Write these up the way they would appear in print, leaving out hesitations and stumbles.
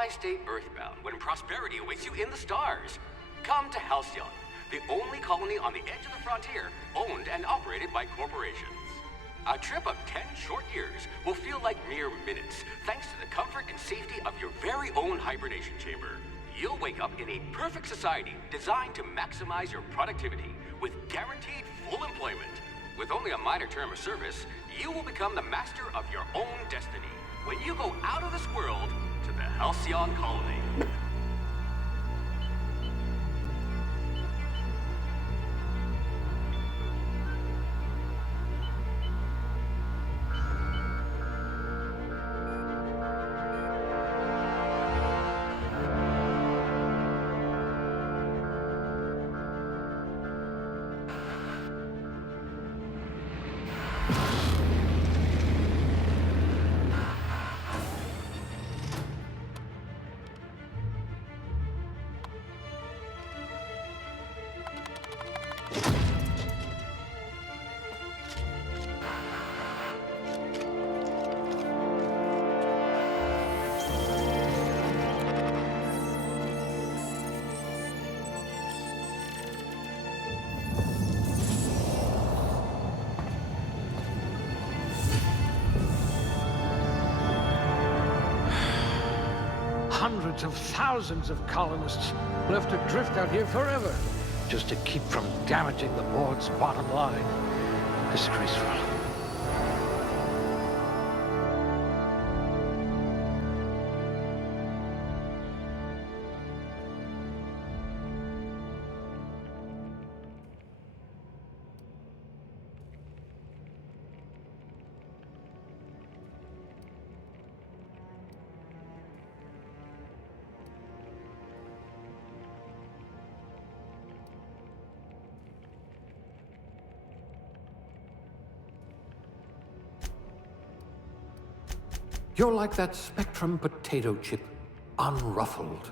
Why stay earthbound when prosperity awaits you in the stars? Come to Halcyon, the only colony on the edge of the frontier, owned and operated by corporations. A trip of 10 short years will feel like mere minutes, thanks to the comfort and safety of your very own hibernation chamber. You'll wake up in a perfect society designed to maximize your productivity, with guaranteed full employment. With only a minor term of service, you will become the master of your own destiny when you go out of this world to the Halcyon colony. Hundreds of thousands of colonists left adrift out here forever, just to keep from damaging the board's bottom line. Disgraceful. You're like that Spectrum potato chip, unruffled.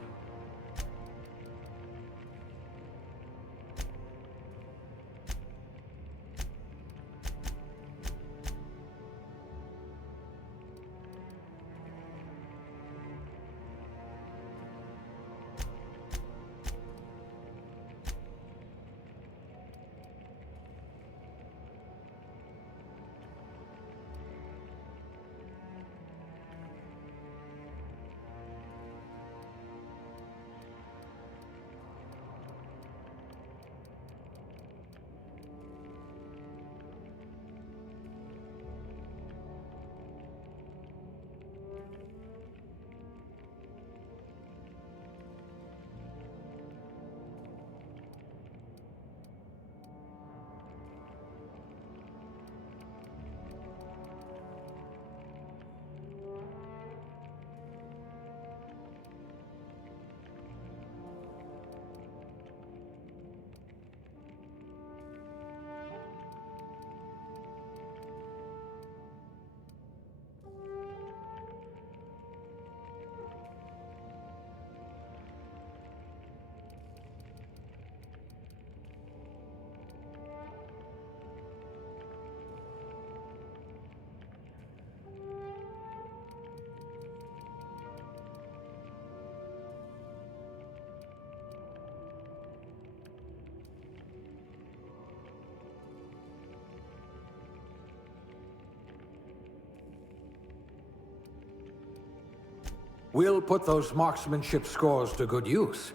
We'll put those marksmanship scores to good use.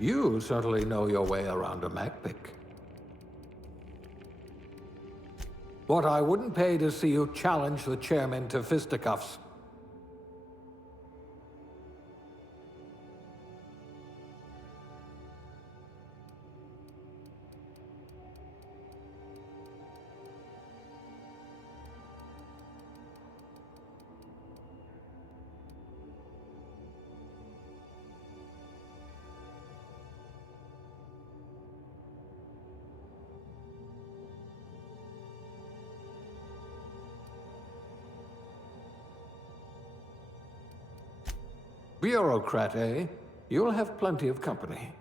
You certainly know your way around a MacPick. What I wouldn't pay to see you challenge the chairman to fisticuffs. Bureaucrat, eh? You'll have plenty of company.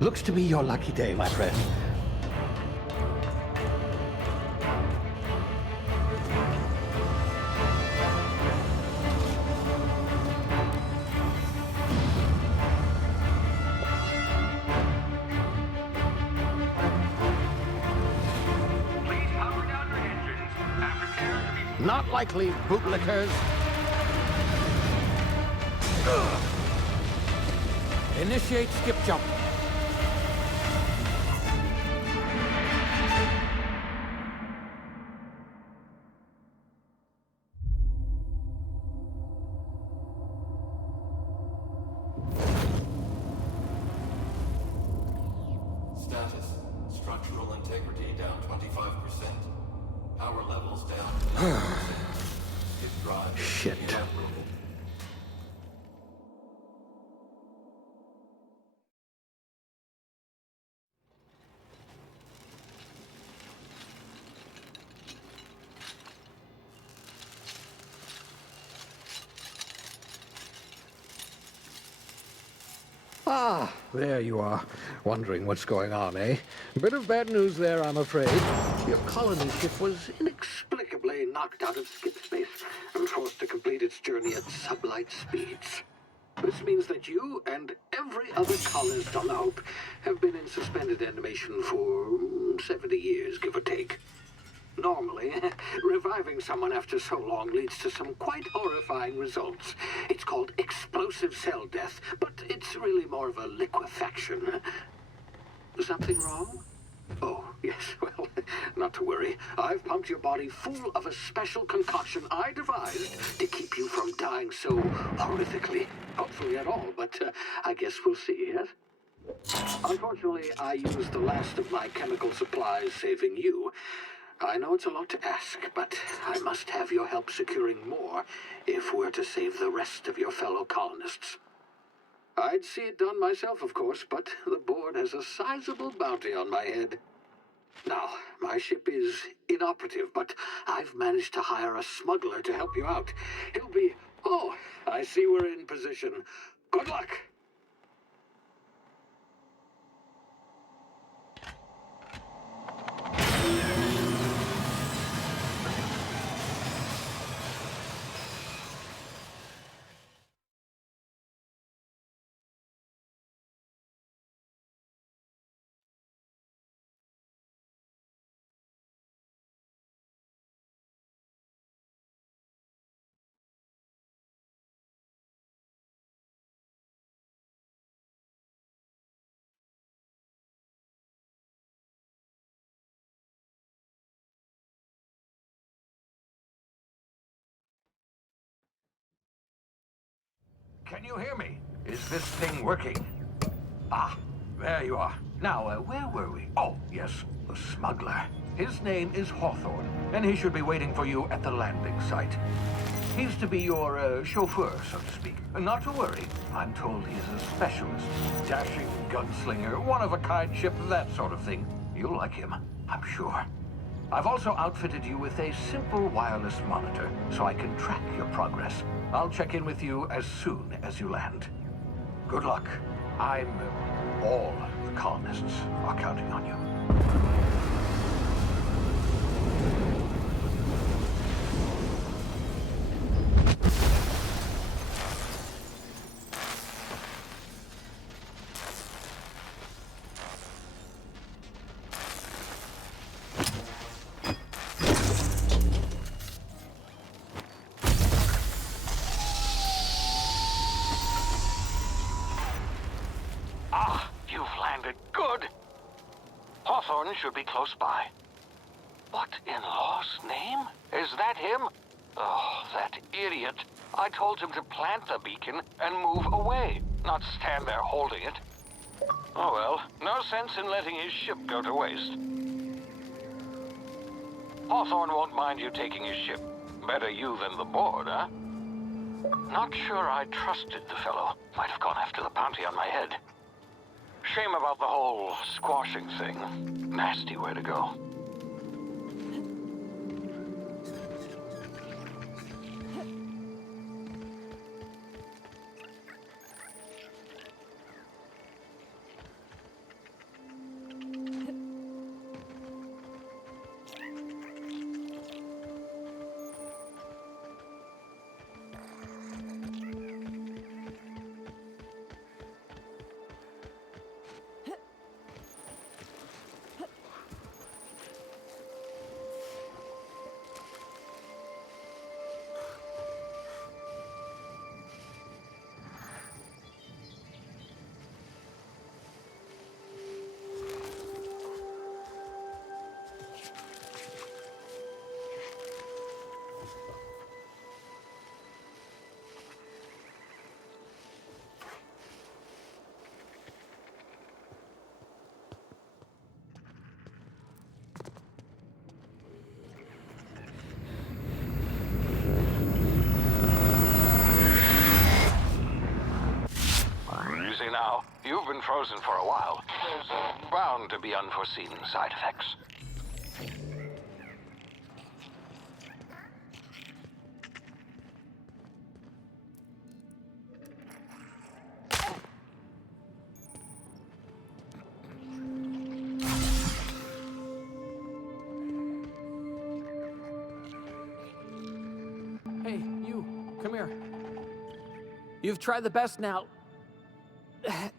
Looks to be your lucky day, my friend. Please power down your engines and prepare to be... Not likely, bootlickers. Initiate skip jump. Status. Structural integrity down 25%. Power levels down to 9%. Skip drive. Shit. Inoperable. Ah, there you are. Wondering what's going on, eh? Bit of bad news there, I'm afraid. Your colony ship was inexplicably knocked out of skip space and forced to complete its journey at sublight speeds. This means that you and every other colonist on the Hope have been in suspended animation for 70 years, give or take. Normally, reviving someone after so long leads to some quite horrifying results. It's called explosive cell death, but it's really more of a liquefaction. Something wrong? Oh, yes, well, not to worry. I've pumped your body full of a special concoction I devised to keep you from dying so horrifically. Hopefully at all, but I guess we'll see, yes? Unfortunately, I used the last of my chemical supplies saving you. I know it's a lot to ask, but I must have your help securing more if we're to save the rest of your fellow colonists. I'd see it done myself, of course, but the board has a sizable bounty on my head. Now, my ship is inoperative, but I've managed to hire a smuggler to help you out. He'll be... Oh, I see we're in position. Good luck! Can you hear me? Is this thing working? Ah, there you are. Now, where were we? Oh, yes, the smuggler. His name is Hawthorne, and he should be waiting for you at the landing site. He's to be your chauffeur, so to speak. Not to worry. I'm told he's a specialist. Dashing gunslinger, one-of-a-kind ship, that sort of thing. You'll like him, I'm sure. I've also outfitted you with a simple wireless monitor, so I can track your progress. I'll check in with you as soon as you land. Good luck. All the colonists are counting on you. Hawthorne should be close by. What in law's name? Is that him? Oh, that idiot. I told him to plant the beacon and move away, not stand there holding it. Oh well, no sense in letting his ship go to waste. Hawthorne won't mind you taking his ship. Better you than the board, huh? Not sure I trusted the fellow. Might have gone after the bounty on my head. Shame about the whole squashing thing. Nasty way to go. You've been frozen for a while. There's bound to be unforeseen side effects. Hey, you, come here. You've tried the best now.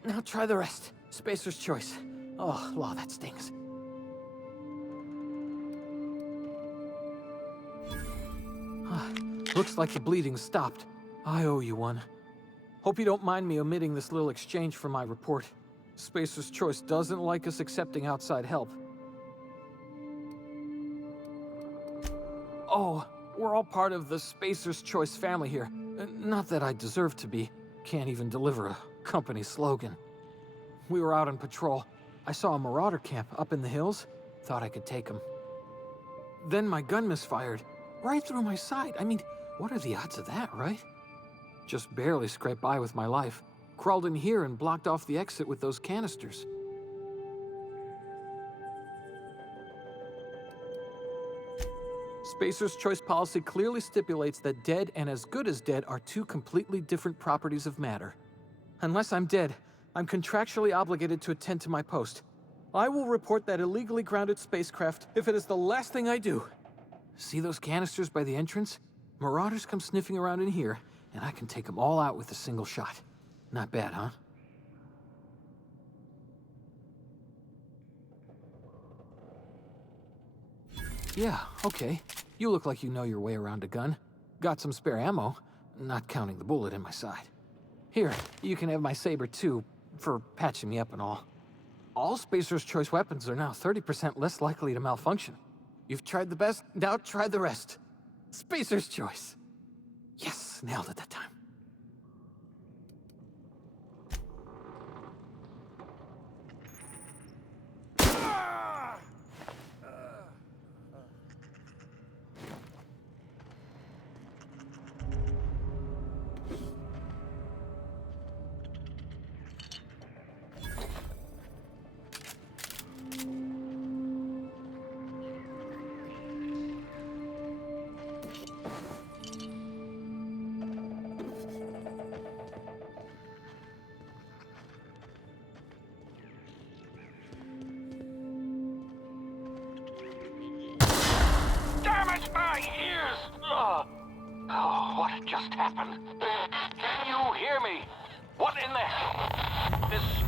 Now try the rest. Spacer's choice. Oh, law, that stings. Looks like the bleeding stopped. I owe you one. Hope you don't mind me omitting this little exchange from my report. Spacer's choice doesn't like us accepting outside help. Oh, we're all part of the Spacer's Choice family here. Not that I deserve to be. Can't even deliver a company slogan. We were out on patrol. I saw a marauder camp up in the hills. Thought I could take them. Then my gun misfired. Right through my side. I mean, what are the odds of that, right? Just barely scraped by with my life. Crawled in here and blocked off the exit with those canisters. Spacer's Choice policy clearly stipulates that dead and as good as dead are two completely different properties of matter. Unless I'm dead, I'm contractually obligated to attend to my post. I will report that illegally grounded spacecraft if it is the last thing I do. See those canisters by the entrance? Marauders come sniffing around in here, and I can take them all out with a single shot. Not bad, huh? Yeah, okay. You look like you know your way around a gun. Got some spare ammo, not counting the bullet in my side. Here, you can have my saber too, for patching me up and all. All Spacer's Choice weapons are now 30% less likely to malfunction. You've tried the best, now try the rest. Spacer's Choice. Yes, nailed it that time. Oh, what just happened? Can you hear me? What in the... This...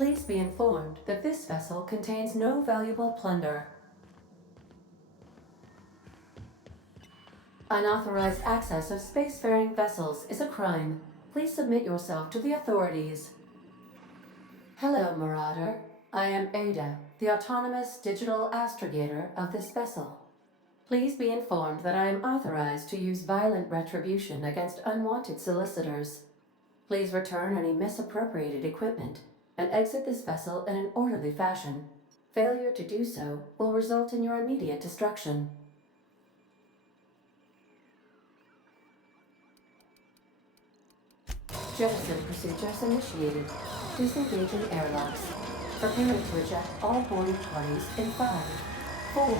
Please be informed that this vessel contains no valuable plunder. Unauthorized access of spacefaring vessels is a crime. Please submit yourself to the authorities. Hello, Marauder. I am Ada, the autonomous digital astrogator of this vessel. Please be informed that I am authorized to use violent retribution against unwanted solicitors. Please return any misappropriated equipment and exit this vessel in an orderly fashion. Failure to do so will result in your immediate destruction. Jettison procedures initiated. Disengaging airlocks. Preparing to eject all boarding parties in 5, 4,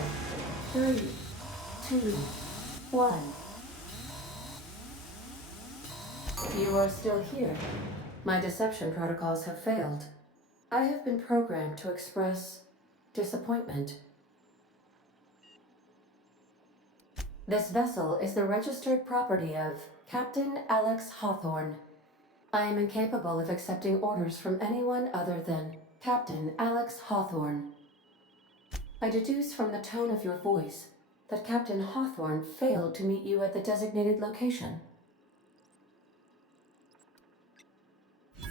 3, 2, 1. You are still here. My deception protocols have failed. I have been programmed to express disappointment. This vessel is the registered property of Captain Alex Hawthorne. I am incapable of accepting orders from anyone other than Captain Alex Hawthorne. I deduce from the tone of your voice that Captain Hawthorne failed to meet you at the designated location.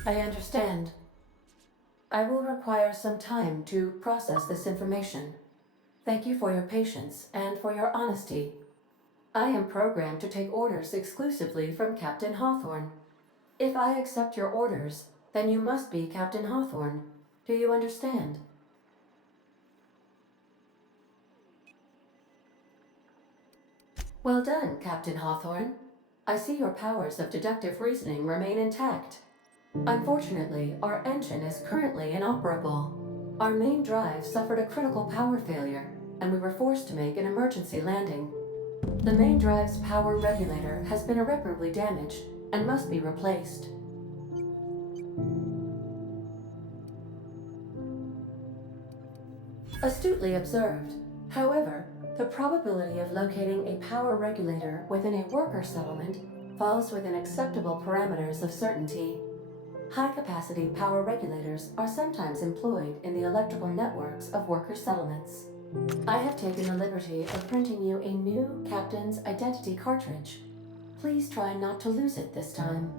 I understand. I will require some time to process this information. Thank you for your patience and for your honesty. I am programmed to take orders exclusively from Captain Hawthorne. If I accept your orders, then you must be Captain Hawthorne. Do you understand? Well done, Captain Hawthorne. I see your powers of deductive reasoning remain intact. Unfortunately, our engine is currently inoperable. Our main drive suffered a critical power failure, and we were forced to make an emergency landing. The main drive's power regulator has been irreparably damaged and must be replaced. Astutely observed. However, the probability of locating a power regulator within a worker settlement falls within acceptable parameters of certainty. High-capacity power regulators are sometimes employed in the electrical networks of worker settlements. I have taken the liberty of printing you a new Captain's Identity cartridge. Please try not to lose it this time.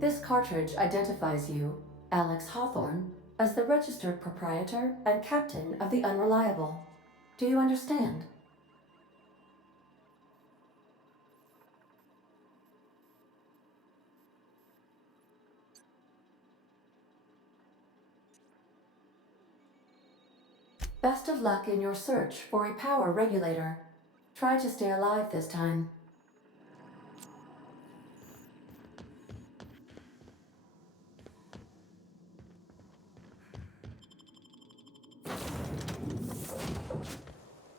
This cartridge identifies you, Alex Hawthorne, as the registered proprietor and captain of the Unreliable. Do you understand? Best of luck in your search for a power regulator. Try to stay alive this time.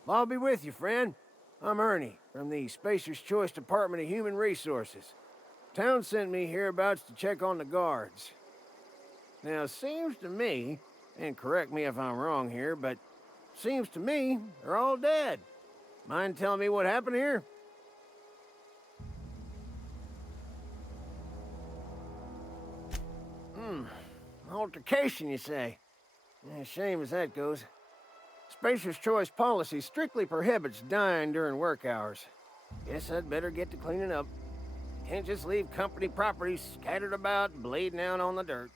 I'll be with you, friend. I'm Ernie, from the Spacer's Choice Department of Human Resources. Town sent me hereabouts to check on the guards. Now, it seems to me, and correct me if I'm wrong here, but seems to me they're all dead. Mind telling me what happened here? Altercation, you say? Shame as that goes. Spacer's Choice policy strictly prohibits dying during work hours. Guess I'd better get to cleaning up. Can't just leave company property scattered about, bleeding out on the dirt.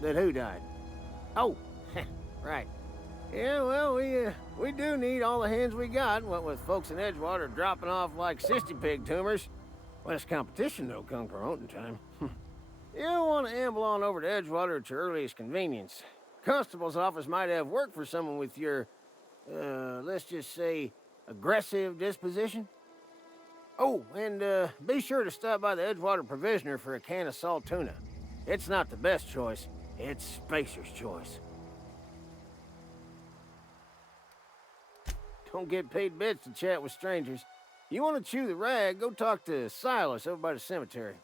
That who died? Oh, right. Yeah, well, we do need all the hands we got, what with folks in Edgewater dropping off like sissy pig tumors. Less competition, though, come promoting time. You don't want to amble on over to Edgewater at your earliest convenience. Constable's office might have work for someone with your, let's just say, aggressive disposition. Oh, and be sure to stop by the Edgewater Provisioner for a can of salt tuna. It's not the best choice, it's Spacer's Choice. Don't get paid bits to chat with strangers. You want to chew the rag, go talk to Silas over by the cemetery.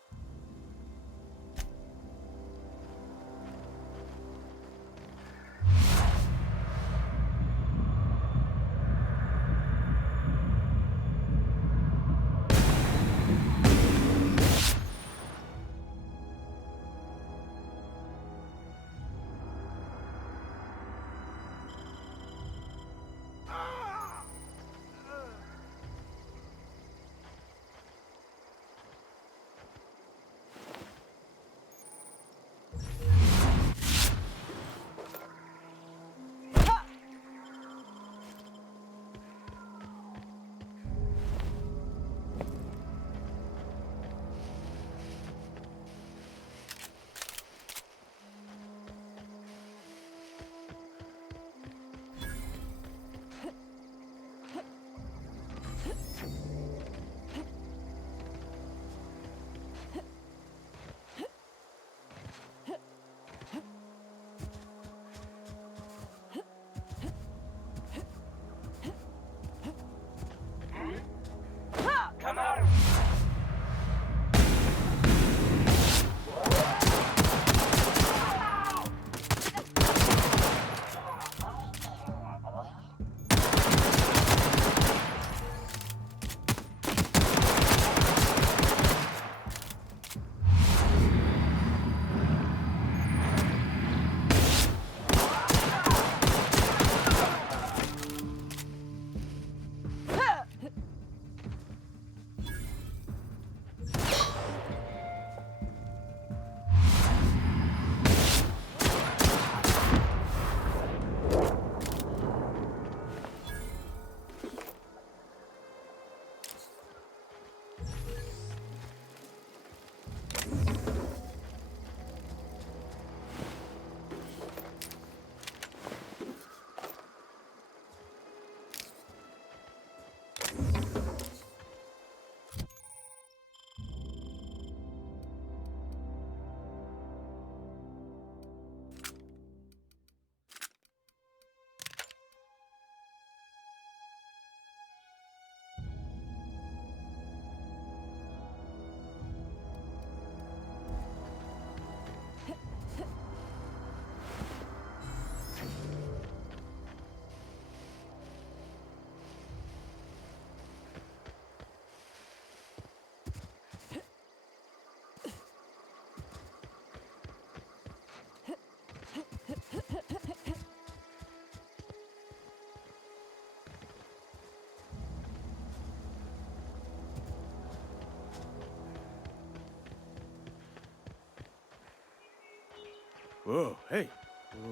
Oh, hey.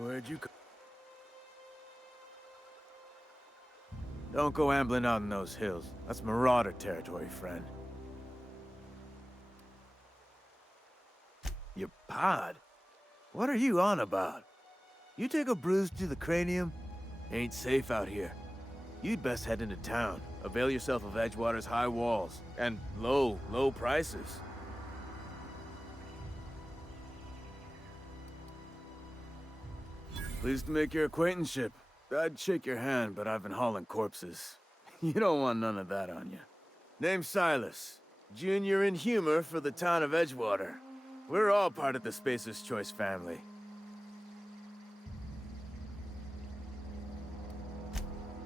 Where'd you come? Don't go ambling out in those hills. That's Marauder territory, friend. Your pod? What are you on about? You take a bruise to the cranium? Ain't safe out here. You'd best head into town. Avail yourself of Edgewater's high walls. And low prices. Pleased to make your acquaintanceship. I'd shake your hand, but I've been hauling corpses. You don't want none of that on you. Name's Silas. Junior in humor for the town of Edgewater. We're all part of the Spacer's Choice family.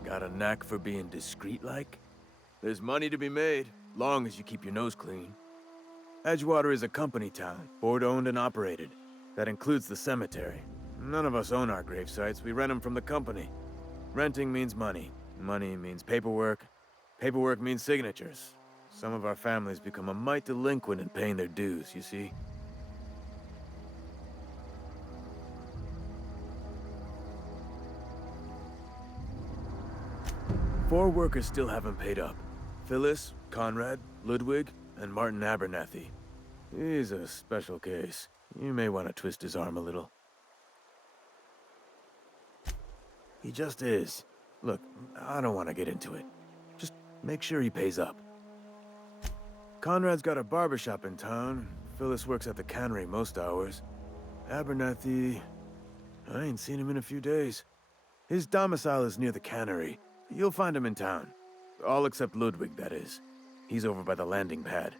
Got a knack for being discreet-like? There's money to be made, long as you keep your nose clean. Edgewater is a company town, board-owned and operated. That includes the cemetery. None of us own our grave sites, we rent them from the company. Renting means money. Money means paperwork. Paperwork means signatures. Some of our families become a mite delinquent in paying their dues, you see? Four workers still haven't paid up. Phyllis, Conrad, Ludwig, and Martin Abernathy. He's a special case. You may want to twist his arm a little. He just is. Look, I don't want to get into it. Just make sure he pays up. Conrad's got a barbershop in town. Phyllis works at the cannery most hours. Abernathy... I ain't seen him in a few days. His domicile is near the cannery. You'll find him in town. All except Ludwig, that is. He's over by the landing pad.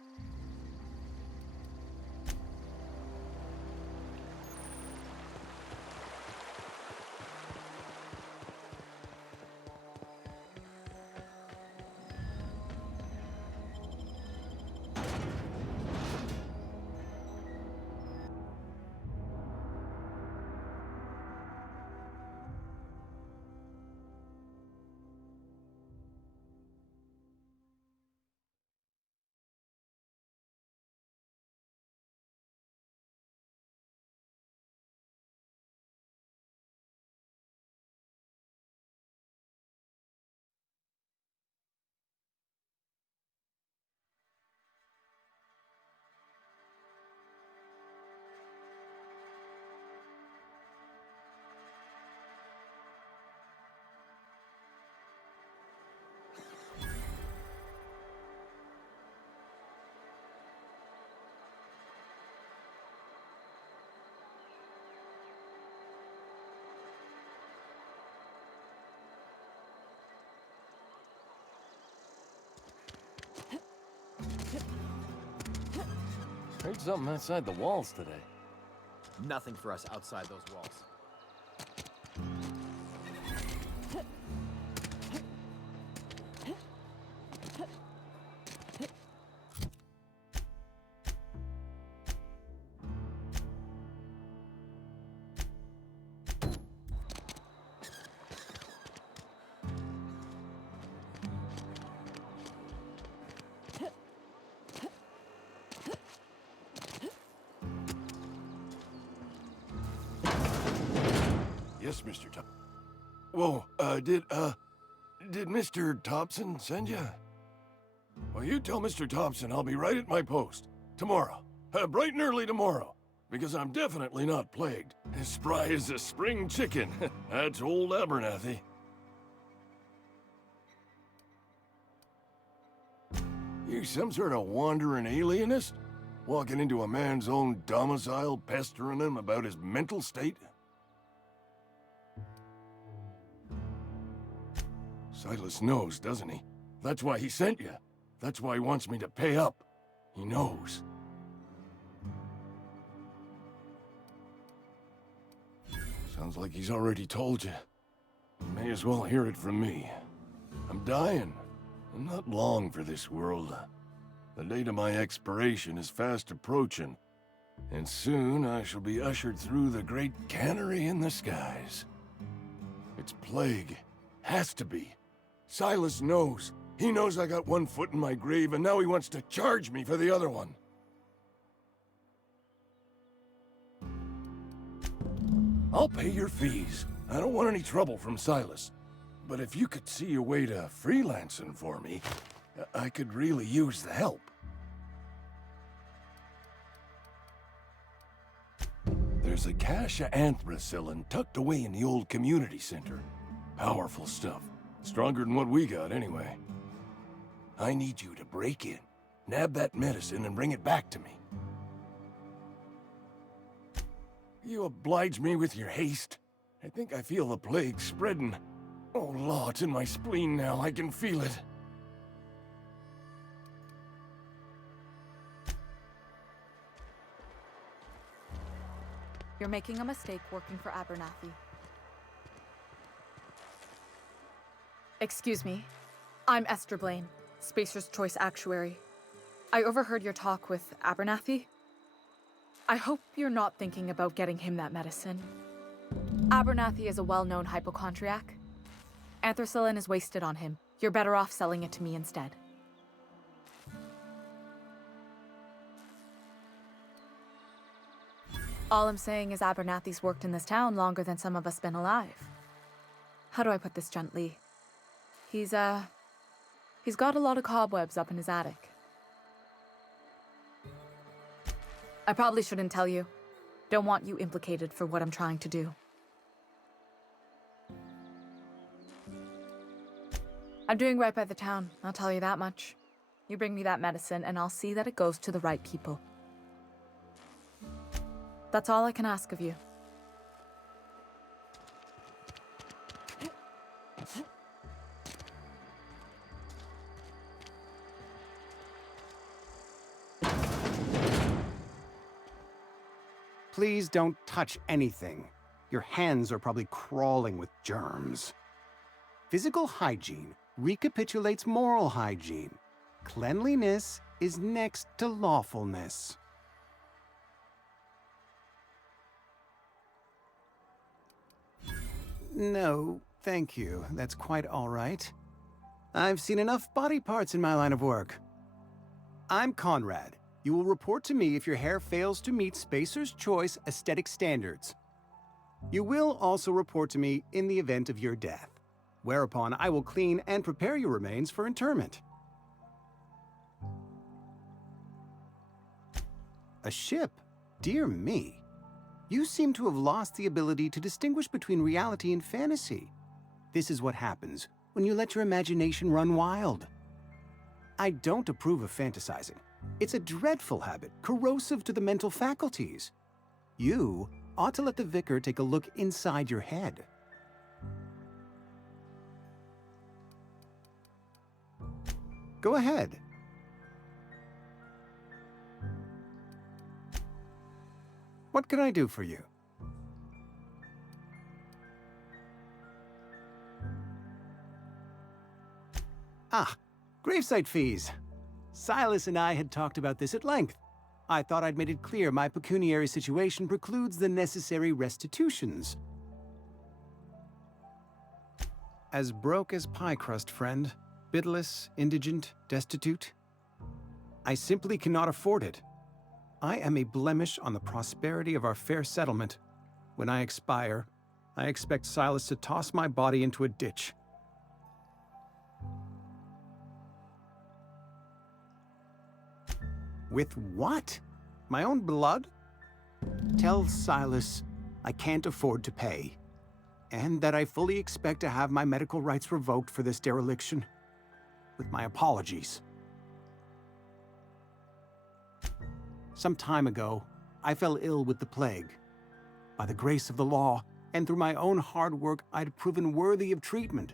Heard something outside the walls today. Nothing for us outside those walls. Yes, Mr. Thompson. Whoa, did Mr. Thompson send you? Well, you tell Mr. Thompson I'll be right at my post. Tomorrow. Bright and early tomorrow. Because I'm definitely not plagued. As spry as a spring chicken. That's old Abernathy. You some sort of wandering alienist? Walking into a man's own domicile, pestering him about his mental state? Silas knows, doesn't he? That's why he sent you. That's why he wants me to pay up. He knows. Sounds like he's already told you. You may as well hear it from me. I'm dying. I'm not long for this world. The date of my expiration is fast approaching. And soon I shall be ushered through the great cannery in the skies. It's plague. Has to be. Silas knows. He knows I got one foot in my grave, and now he wants to charge me for the other one. I'll pay your fees. I don't want any trouble from Silas. But if you could see your way to freelancing for me, I could really use the help. There's a cache of anthracillin tucked away in the old community center. Powerful stuff. Stronger than what we got, anyway. I need you to break in, nab that medicine, and bring it back to me. You oblige me with your haste. I think I feel the plague spreading. Oh, Law, it's in my spleen now. I can feel it. You're making a mistake working for Abernathy. Excuse me. I'm Esther Blaine, Spacer's Choice Actuary. I overheard your talk with Abernathy. I hope you're not thinking about getting him that medicine. Abernathy is a well-known hypochondriac. Anthracillin is wasted on him. You're better off selling it to me instead. All I'm saying is Abernathy's worked in this town longer than some of us been alive. How do I put this gently? He's got a lot of cobwebs up in his attic. I probably shouldn't tell you. Don't want you implicated for what I'm trying to do. I'm doing right by the town, I'll tell you that much. You bring me that medicine and I'll see that it goes to the right people. That's all I can ask of you. Please don't touch anything. Your hands are probably crawling with germs. Physical hygiene recapitulates moral hygiene. Cleanliness is next to lawfulness. No, thank you. That's quite all right. I've seen enough body parts in my line of work. I'm Conrad. You will report to me if your hair fails to meet Spacer's Choice aesthetic standards. You will also report to me in the event of your death, whereupon I will clean and prepare your remains for interment. A ship? Dear me. You seem to have lost the ability to distinguish between reality and fantasy. This is what happens when you let your imagination run wild. I don't approve of fantasizing. It's a dreadful habit, corrosive to the mental faculties. You ought to let the vicar take a look inside your head. Go ahead. What can I do for you? Ah, gravesite fees. Silas and I had talked about this at length. I thought I'd made it clear my pecuniary situation precludes the necessary restitutions. As broke as pie crust, friend. Bidless, indigent, destitute. I simply cannot afford it. I am a blemish on the prosperity of our fair settlement. When I expire, I expect Silas to toss my body into a ditch. With what? My own blood? Tell Silas I can't afford to pay, and that I fully expect to have my medical rights revoked for this dereliction. With my apologies. Some time ago, I fell ill with the plague. By the grace of the law, and through my own hard work, I'd proven worthy of treatment.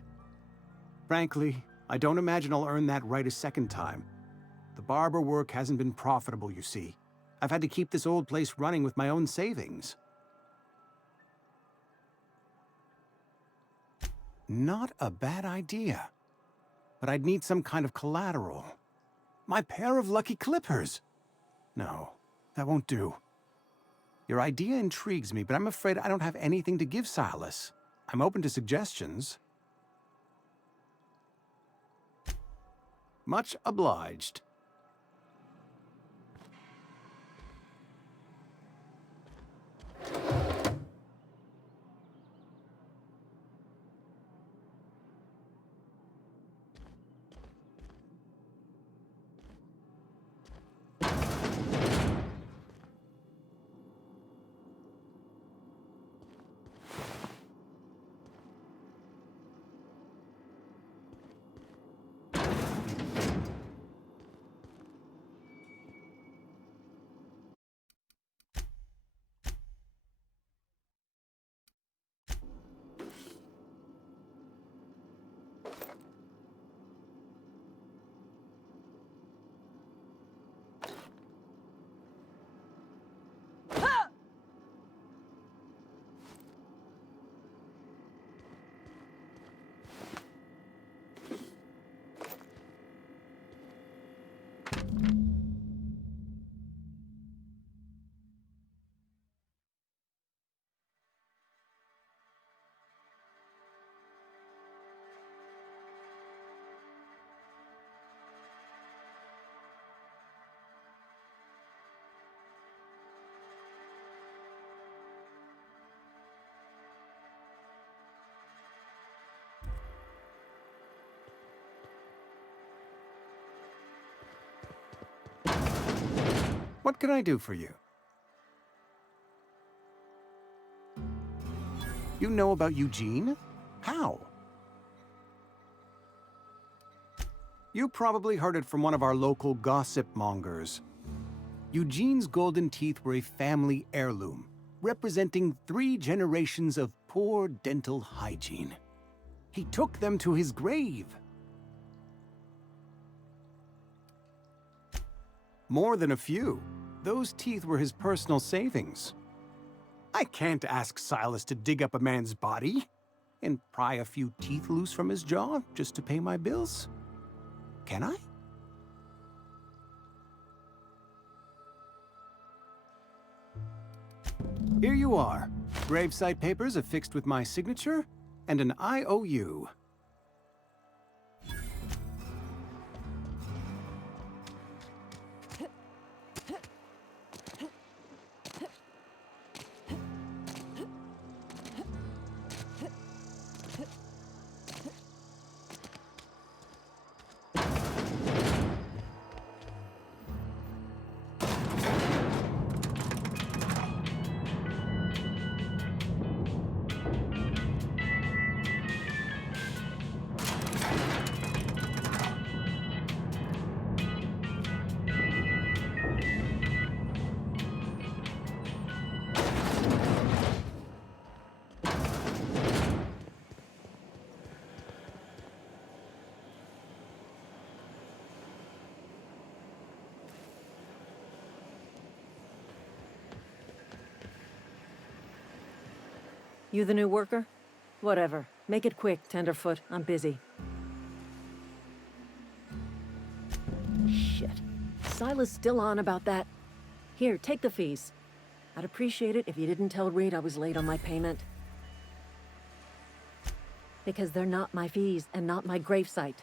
Frankly, I don't imagine I'll earn that right a second time. The barber work hasn't been profitable, you see. I've had to keep this old place running with my own savings. Not a bad idea. But I'd need some kind of collateral. My pair of lucky clippers! No, that won't do. Your idea intrigues me, but I'm afraid I don't have anything to give Silas. I'm open to suggestions. Much obliged. What can I do for you? You know about Eugene? How? You probably heard it from one of our local gossip mongers. Eugene's golden teeth were a family heirloom, representing 3 generations of poor dental hygiene. He took them to his grave. More than a few. Those teeth were his personal savings. I can't ask Silas to dig up a man's body and pry a few teeth loose from his jaw just to pay my bills. Can I? Here you are. Gravesite papers affixed with my signature and an IOU. You the new worker? Whatever. Make it quick, Tenderfoot. I'm busy. Shit. Silas still on about that. Here, take the fees. I'd appreciate it if you didn't tell Reed I was late on my payment. Because they're not my fees and not my gravesite.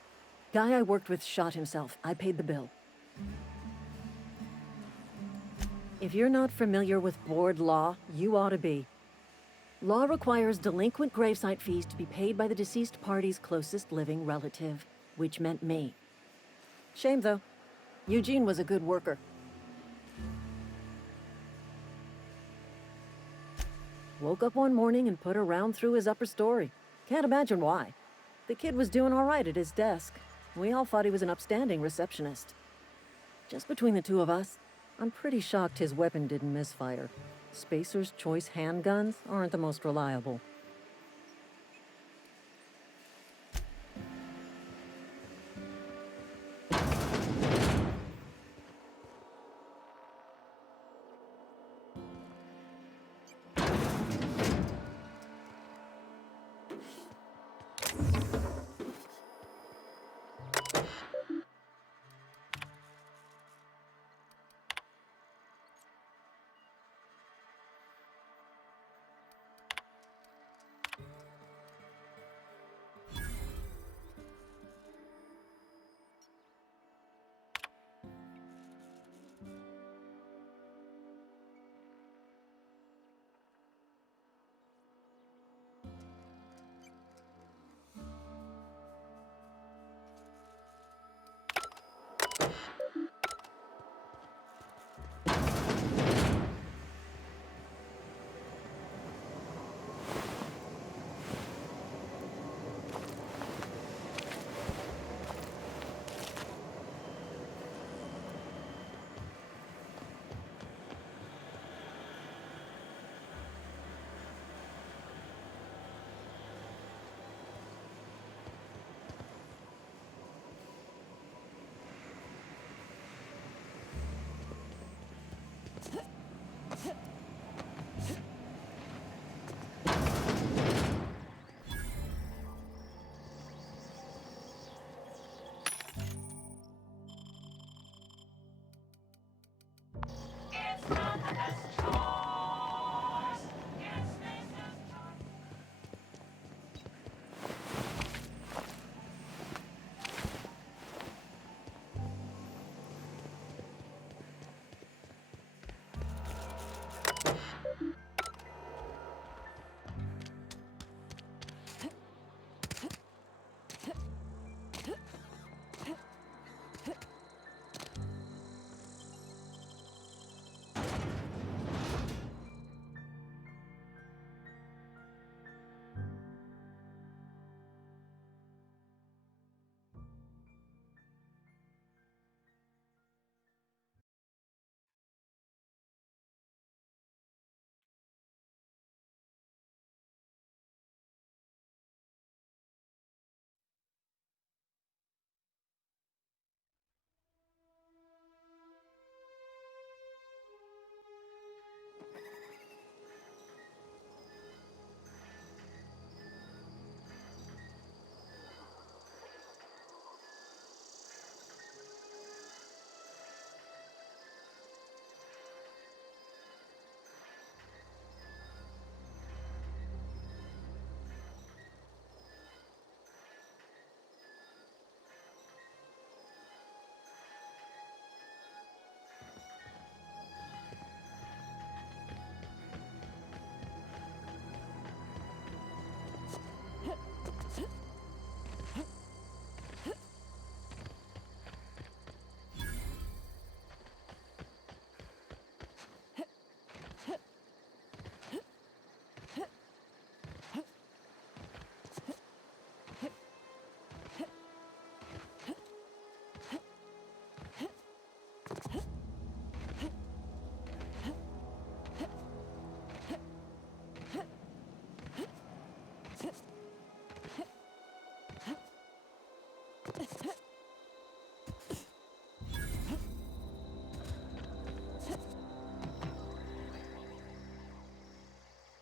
Guy I worked with shot himself. I paid the bill. If you're not familiar with board law, you ought to be. Law requires delinquent gravesite fees to be paid by the deceased party's closest living relative, which meant me. Shame, though. Eugene was a good worker. Woke up one morning and put a round through his upper story. Can't imagine why. The kid was doing all right at his desk. We all thought he was an upstanding receptionist. Just between the two of us, I'm pretty shocked his weapon didn't misfire. Spacer's Choice handguns aren't the most reliable.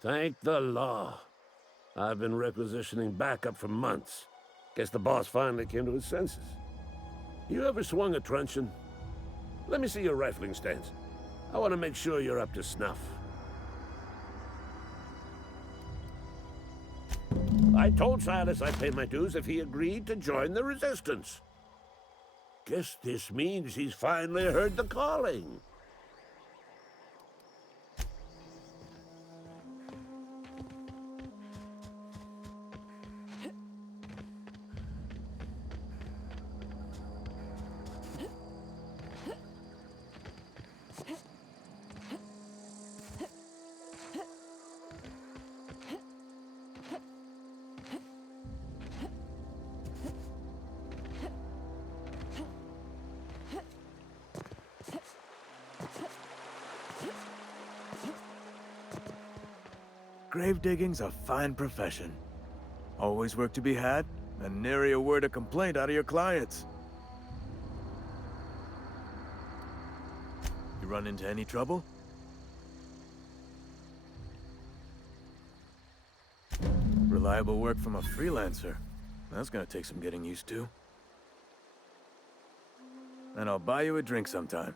Thank the law. I've been requisitioning backup for months. Guess the boss finally came to his senses. You ever swung a truncheon? Let me see your rifling stance. I want to make sure you're up to snuff. I told Silas I'd pay my dues if he agreed to join the Resistance. Guess this means he's finally heard the calling. Grave digging's a fine profession. Always work to be had, and nary a word of complaint out of your clients. You run into any trouble? Reliable work from a freelancer. That's gonna take some getting used to. And I'll buy you a drink sometime.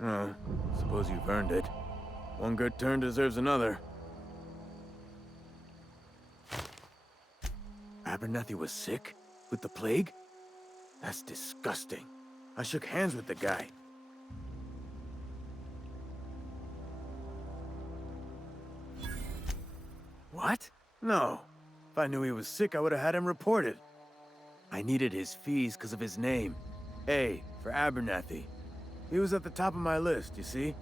Oh, suppose you've earned it. One good turn deserves another. Abernathy was sick? With the plague? That's disgusting. I shook hands with the guy. What? No. If I knew he was sick, I would have had him reported. I needed his fees because of his name. A for Abernathy. He was at the top of my list, you see?